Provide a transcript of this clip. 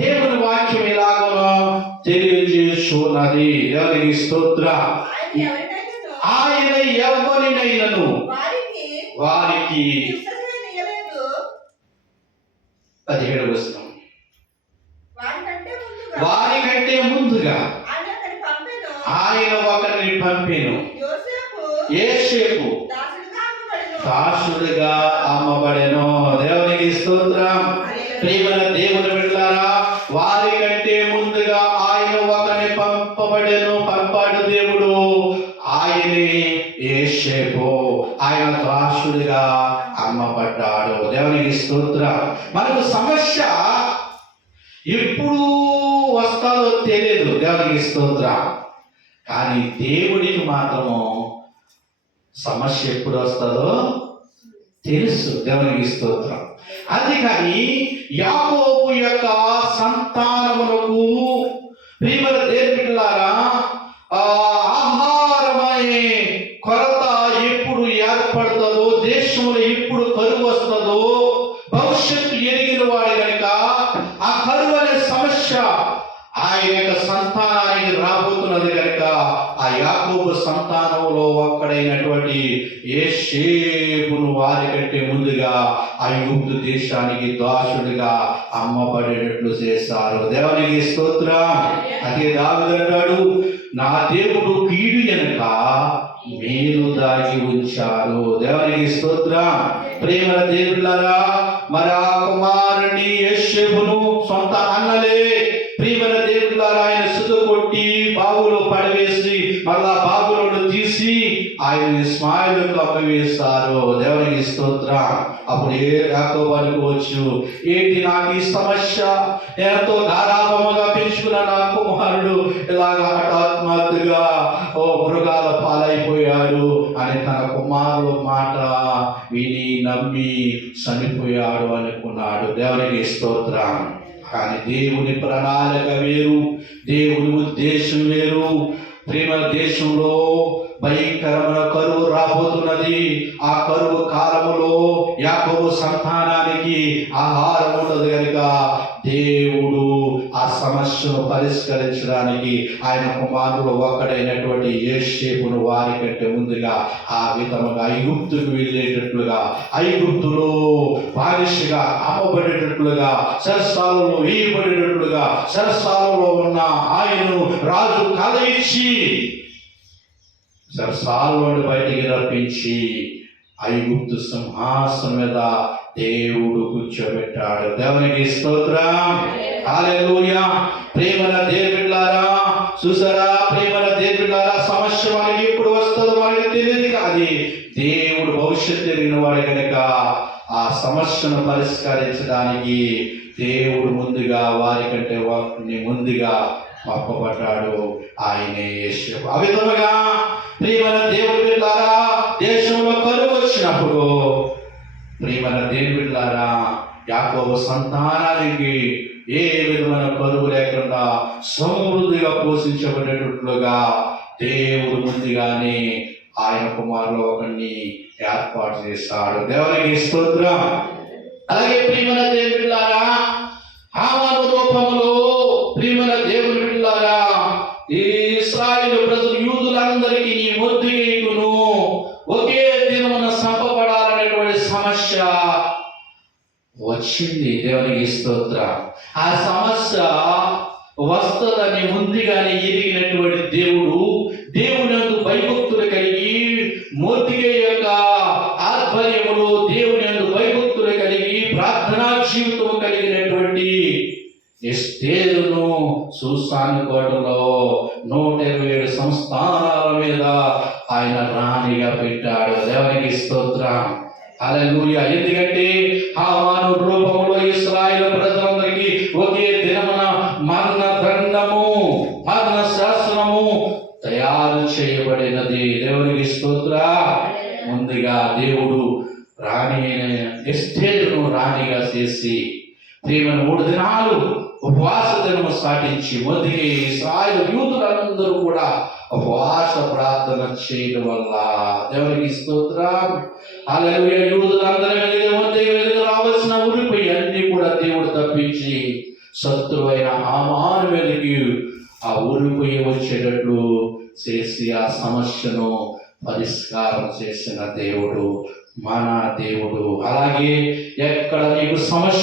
దేవుని వాక్యం ఎలాగో తెలియజేస్తున్నది. దేవునికి స్తోత్రం. ఆయన ఎవరినైనను వారికి 17వ వచనం, వారికంటే ముందుగా ఆయన ఒకరిని పంపెను. యోసేపు దాసుడిగా అమ్మబడెను. దేవునికి స్తోత్రం. ప్రియమైన దేవుని బిడ్డలారా, వారికంటే ముందుగా ఆయన ఒకరిని పంపాడు దేవుడు. ఆయనే యోసేపు. ఆయన దాసుడిగా అమ్మబడ్డాడు. దేవునికి స్తోత్రం. మనకు సమస్య ఎప్పుడు వస్తాదో తెలియదు. దేవునికి స్తోత్రం. కానీ దేవుడికి మాత్రము సమస్య ఎప్పుడు వస్తుందో తెలుసు. దేవునికి స్తోత్రం. అందుకని యాకోబు యొక్క సంతానములకు ప్రియమైన దేవుని బిడ్డలారా, ఆహారమనే కొరత ఎప్పుడు ఏర్పడుతుందో, దేశంలో ఎప్పుడు కరువు వస్తుందో భవిష్యత్తు ఎరిగిన వాడు కనుక ఆ కరువు అనే సమస్య ఆయన యొక్క సంతానానికి రాబోతున్నది కనుక ఆ యాకోబు సంతానంలో ఒక్కడైనటువంటి యోసేపును వారికంటే ముందుగా ఐగుప్తు దేశానికి దాసుడిగా అమ్మబడేటట్లు చేశారు. దేవునికి స్తోత్రం. అదే దావీదు అంటాడు, నా దేవుడు కీడు వెనుక మేలు దాగి ఉంచారు. దేవునికి స్తోత్రం. ప్రేమ దేవులారా, మరి ఆ కుమారుని యోసేపును సొంత అన్నలే ప్రియమైన దేవులారా ఆయన సుత కొట్టి బావులో పడవేసి మళ్ళా బావులో తీసి ఆయన ఇస్మాయిలుకు అప్పవేస్తారు. దేవునికి స్తోత్రం. అప్పుడు యాకోబు అనుకోవచ్చు, ఏంటి నాకు ఈ సమస్య, ఎంతో గారాభముగా పెంచుకున్న నా కుమారుడు ఇలాగ హఠాత్మత్తుగా మృగాల పాలైపోయాడు అని తన కుమారుడు మాట విని నమ్మి చనిపోయాడు అనుకున్నాడు. దేవునికి స్తోత్రం. కానీ దేవుని ప్రణాళిక వేరు, దేవుని ఉద్దేశం వేరు. ప్రేమ దేశంలో భయంకరమైన కరువు రాబోతున్నది. ఆ కరువు కాలములో యాకోబు సంతానానికి ఆహారం ఉండదు కనుక దేవుడు ఆ సమస్యను పరిష్కరించడానికి ఆయన కుమారుడు ఒక్కడైనటువంటి యోసేపును వారికంటే ముందుగా ఆ విధముగా ఐగుప్తుకు వెళ్ళేటట్లుగా, ఐగుప్తులో బానిసగా అమ్మబడేటట్లుగా, చెరసాలలో వేయబడేటట్లుగా, చెరసాలలో ఉన్న ఆయనను రాజు కల ఇచ్చి చెరసాలలో బయటికి రప్పించి ఐగుప్తు సింహాసనం మీద దేవుడు కూర్చోబెట్టాడు. దేవునికి స్తోత్రం. హల్లెలూయా. ప్రేమల దేవులారా, చూసారా ప్రేమల దేవులారా, సమస్య మనకి ఎప్పుడు వస్తుందో మనకి తెలియదు. అది దేవుడు భవిష్యత్తు తెలియని వాడు కనుక ఆ సమస్యను పరిష్కరించడానికి దేవుడు ముందుగా వారికంటే వారిని ముందుగా పంపబడ్డాడు. ఆయనే యేసు. ఆ విధముగా ప్రియమైన దేవుని బిడ్డలారా, దేశంలో కరువు వచ్చినప్పుడు ప్రియమైన దేవుని బిడ్డలారా, యాకోబు సంతానానికి ఏ విధమైన కరువు లేకుండా సమృద్ధిగా పోషించబడేటట్లుగా దేవుడు ముందుగానే ఆయన కుమారులు ఒకరిని ఏర్పాటు చేశాడు. దేవునికి స్తోత్రం. అలాగే ప్రియమైన దేవుని బిడ్డలారా, హామాను రూపంలో ప్రియమైన దేవుని బిడ్డలారా, ఈ ఇశ్రాయేలు ప్రజలు యూదులందరికీ ఈ మొద్దుకేయును ఒకే దినమున చంపబడాలనేటువంటి సమస్య వచ్చింది. దేవునికి స్తోత్రం. ఆ సమస్య వస్తుందని ముందుగానే ఎరిగినటువంటి దేవునందు భయభక్తులు కలిగి మొద్దుకేయు యొక్క ఆధ్వర్యములో దేవునందు భయభక్తులు కలిగి ప్రార్థనా జీవితం కలిగినటువంటి ఎస్తేరును సూసాను కోటలో 127 సంస్థానాల మీద ఆయన రాణిగా పెట్టాడు. దేవునికి స్తోత్రం. హల్లెలూయా. ఎందుకంటే హామాను రూపంలో ఇశ్రాయేలు ప్రజలందరికీ ఒకే దినమున మరణ దండము, మరణ శాసనము తయారు చేయబడినది. దేవునికి స్తోత్రం. ముందుగా దేవుడు రాణి ఎస్తేరును రాణిగా చేసి ప్రియమైన 3 దినాలు ఉపవాస దినము సాటించి మొదటి ఇశ్రాయేలు యూదులందరూ కూడా ఉపవాస ప్రార్థన చేయడం వల్ల దేవునికి స్తోత్రం. హల్లెలూయా. యూదులందరి మీద రావాల్సిన ఉరిపై అన్ని కూడా దేవుడు తప్పించి శత్రువైన హామాను మీదకి ఆ ఊరిపోయి వచ్చేటట్లు చేసి ఆ సమస్యను పరిష్కారం చేసిన దేవుడు మన దేవుడు. అలాగే ఎక్కడ నీకు సమస్య